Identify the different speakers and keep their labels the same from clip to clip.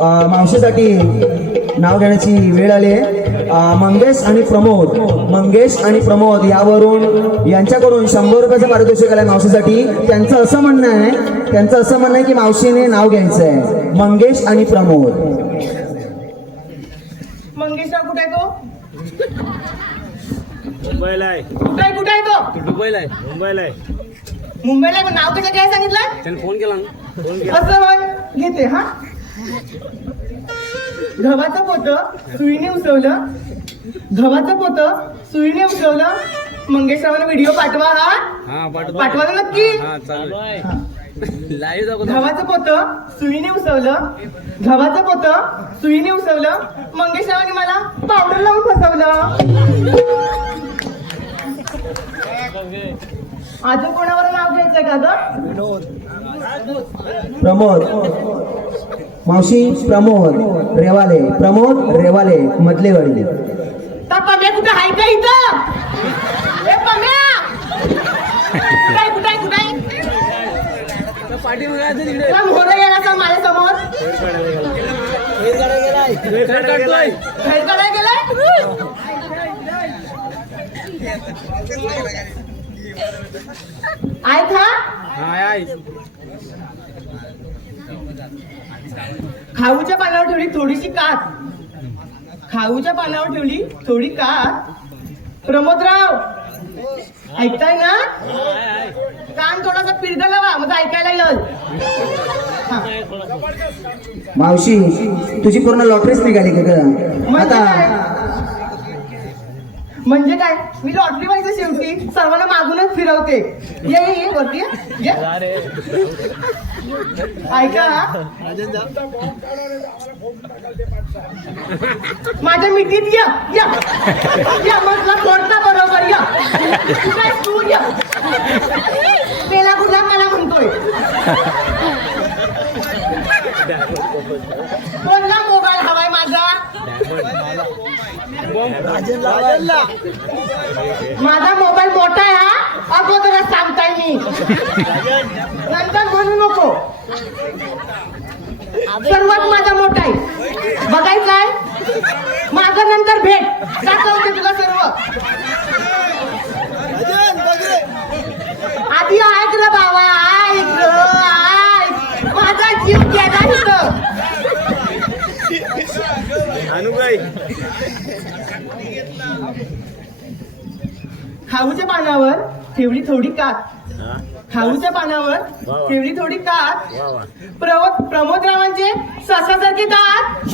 Speaker 1: मावशीसाठी नाव घेण्याची वेळ आली आहे. मंगेश आणि प्रमोद. मंगेश आणि प्रमोद यावरून यांच्याकडून शंभर रुपयाचं पारितोषिक आलंय मावशीसाठी. त्यांचं असं म्हणणं आहे त्यांचं असं म्हणणं आहे की मावशीने नाव घ्यायचं आहे मंगेश आणि प्रमोद.
Speaker 2: मंगेशराव कुठे आहे तो?
Speaker 3: मुंबईला आहे.
Speaker 2: कुठे आहे कुठे आहे तो?
Speaker 3: दुबईला आहे मुंबईला आहे.
Speaker 2: मुंबईला नाव कसं काय सांगितलं?
Speaker 3: त्याने फोन केला ना. फोन केला.
Speaker 2: असं घेते हा? गव्हाचं पोत सुईने उसवलं गव्हाचं पोत सुईने उसवलं मंगेशरावांना व्हिडिओ पाठवा हा?
Speaker 3: हा पाठवा.
Speaker 2: ना नक्की.
Speaker 3: चालू आहे. लाईव्ह दाखवतो.
Speaker 2: गव्हाचं पोत सुईने उसवलं गव्हाचं पोत सुईने उसवलं मंगेशरावांनी मला पावडर लावून फसवलं. अजून कोणावर नाव घ्यायचंय का ग?
Speaker 1: प्रमोद. मावशी प्रमोद रेवाले प्रमोद रेवाले
Speaker 2: मधले वडील का इथं? माझ्यासमोर गेलाय? हा
Speaker 3: हा? आहे, आहे
Speaker 2: खाऊच्या पानावर ठेवली थोडीशी कात. खाऊच्या पानावर ठेवली थोडी कात. प्रमोदराव ऐकताय ना? कान थोडासा पिरगा लावा मग ऐकायला येईल. हा.
Speaker 1: मावशी तुझी पूर्ण लॉटरीच निघाली का
Speaker 2: म्हणजे
Speaker 1: आता
Speaker 2: काय? म्हणजे काय? मी लॉटरी पाहिजे शेवटी. सर्वांना मागूनच फिरवते. ये ये वरती ये. ऐका. माझ्या मिठीत या. या. या म्हटलं कोणता बरोबर? या. तू या पेला कुठला मला म्हणतोय कोणता मोबाईल हवाय माझा माझा मोबाईल मोठा आहे हा? अगोदरच सांगताय मी. नंतर म्हणू नको. सर्वात माझा मोठा आहे. बघायचाय? माझा नंतर भेट. दाखवते तुला सर्व. आधी ऐक रे बाबा ऐक रे ऐक. माझा जीव गेला इथं. खाऊच्या पानावर ठेवली थोडी कात. खाऊच्या पानावर. ठेवली थोडी कात. प्रमोद प्रमोदरावांचे ससासारखे दात.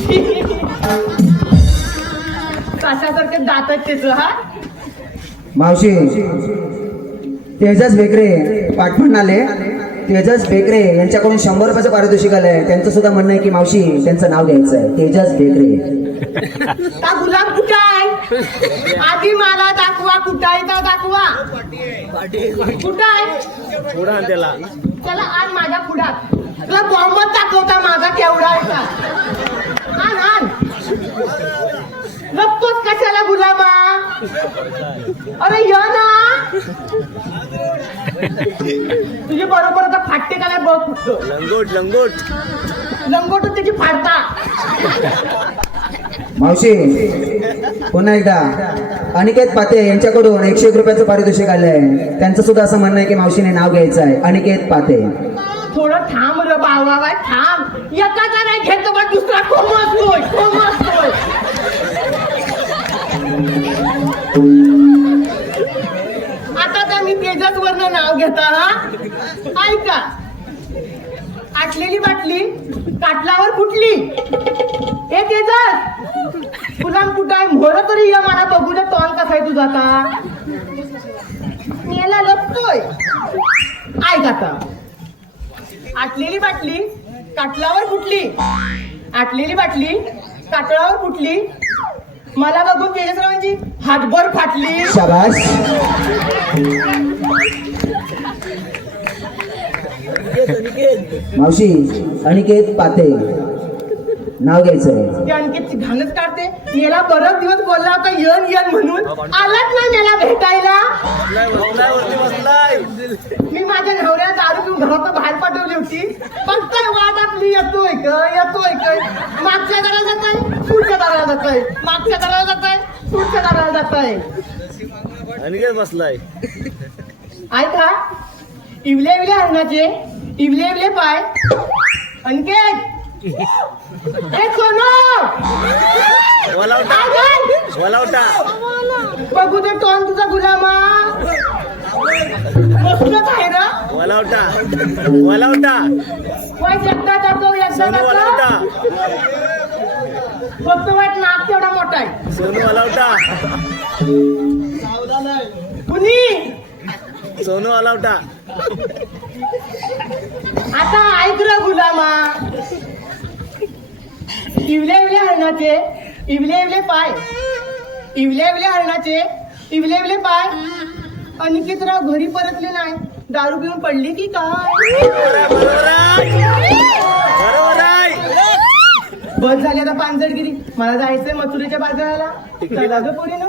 Speaker 2: ससासारखे दात आहेत त्याच हा.
Speaker 1: मावशी तेजस बेकरे पाठवून आले. तेजस बेकरे यांच्याकडून शंभर रुपयाचं पारितोषिक आलंय. त्यांचं सुद्धा म्हणणं आहे की मावशी त्यांचं नाव घ्यायचं आहे तेजस बेकरे.
Speaker 2: का गुलाब कुठं आहे? दाखवा कुठं आहे तर दाखवा. कुठं आहे?
Speaker 3: पुढं आण त्याला.
Speaker 2: चला आण माझ्या पुढात. तुला बॉम्बच दाखवता माझा केवढा आहे का? आण आण. गप्पच कशाला गुलाबा अरे य ना. तुझे बरोबर आता फाटते का नाही बघ
Speaker 3: लंगोट लंगोट.
Speaker 2: लंगोट त्याची फाडता.
Speaker 1: मावशी पुन्हा एकदा. अनिकेत पाते यांच्याकडून एकशे एक रुपयाचं पारितोषिक आलंय. त्यांचं सुद्धा असं म्हणणं आहे की मावशीने नाव घ्यायचं आहे. अनिकेत पाते.
Speaker 2: थोडं थांब र बाबा बाय थांब. एकाचा नाही घेतो पण दुसरा कोमसतोय कोमसतोय आता तर मी तेजस वरनं नाव घेता हा? ऐका. आटलेली बाटली काटलावर फुटली. हे तेजस. तुला कुठं आहे? मोर तरी या मला बघू दे तोंड कसा आहे तुझा आता. याला लपतोय. ऐक आता आटलेली बाटली काटलावर फुटली. आटलेली बाटली काटळावर फुटली. मला बघून तेजसरावांची हातभर फाटली.
Speaker 1: शाबास. मावशी अनिकेत पाते. नाव घ्यायचं? आहे
Speaker 2: ती आणखी घाणच काढते. याला बरंच दिवस बोलला होता येन येन म्हणून. आलाच ना मला भेटायला. मी माझ्या नवऱ्याला दारू पिऊन घरात बाहेर पाठवली होती. फक्त वाट आपली येतोय ग येतोय ग. आहे मागच्या दाराला जात आहे पुढच्या दाराला जात आहे
Speaker 3: अनिकेत बसलाय.
Speaker 2: ऐका इवले इवले हरणाचे इवले इवले पाय. सोनू
Speaker 3: वलावटा.
Speaker 2: बघू दे टोन तुझा गुलामा. मस्तच आहे ना?
Speaker 3: वलावटा वलावटा
Speaker 2: वय एकदा जातो एकदा
Speaker 3: सोनू वलावटा
Speaker 2: फक्त वाईट नाक तेवढा मोठा आहे.
Speaker 3: सोनू वलावटा
Speaker 2: कुणी
Speaker 3: सोनू वलावटा
Speaker 2: इवले इवले हरणाचे इवले इवले पाय. इवले इवले हरणाचे इवले इवले पाय. अनिकेतराव घरी परतले नाही. दारू पिऊन पडली की काय? बस झाली आता पानसटगिरी मला जायचंय मथुरीच्या बाजाराला. चला ग ना